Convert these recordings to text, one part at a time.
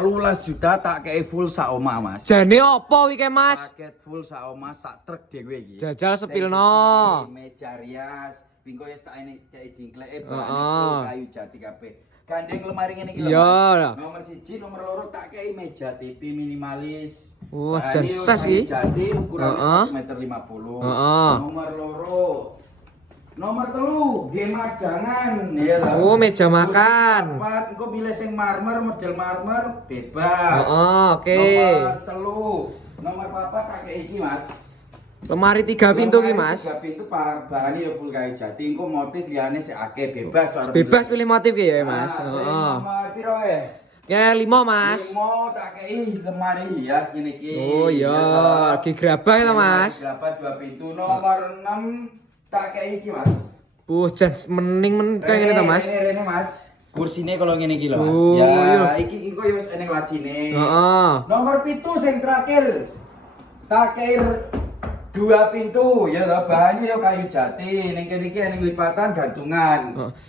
13 juta tak kei full sak omah, Mas. Jane opo iki, Mas? Paket full sak omah sak truk dhewe iki. Jajal sepilno. Sing siji, meja rias, pingko wis tak ini cek dingkleke bahan full kayu jati kabeh. Gandeng lemari ngene iki lho. Iya. Nomor 1, nomor 2 tak kei meja TV minimalis. Wah, Bahan jan iki ses kayu iki. Jati ukuran Heeh. 1,50 m. Heeh. Nomor 2. Nomor 3, nggih madangan ya lho. Oh, meja makan. Kursi 4, engko milih sing marmer, model marmer bebas. Oke. Nomor 3, nomor 4 tak kei iki, Mas. Lemari 3 pintu ki, Mas. 3 pintu bahane ya full kayu jati. Engko motif liyane sik akeh bebas. Bebas pilih motif ki ya, Mas. Heeh. Heeh. Nomor piro ya? Ya 5, Mas. 5 tak kei lemari hias ngene iki. Oh iya, lagi gerabah ya, Mas. Gerabah 2 pintu. Nomor 6 tak kei iki, Mas. Jan mending kayak ngene to, Mas. Rene, Mas. Kursine kalau ngene iki lho, Mas. Oh, Ya, iya. iki kok wis eneng lajine. Heeh. Nomor 7 sing terakhir. Tak kei 2 pintu ya lho, bahannya ya kayu jati. Ning kene iki ning lipatan gantungan.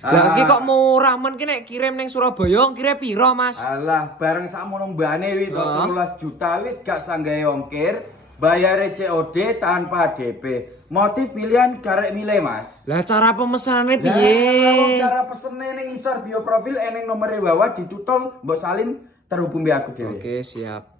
Lah iki kok murah men ki nek kirim ning Surabaya kira piro, Mas? Alah, bareng sakmono mbane wi to Heeh. 13 juta wis gak sanggae ongkir, bayare COD tanpa DP. Motif pilihan karek milih, Mas. Lah cara pemesanane Lah, piye? cara pesene ning isor bioprofil eneng nomere bawah ditutul mbok salin terhubung be aku dhewe. Oke, siap.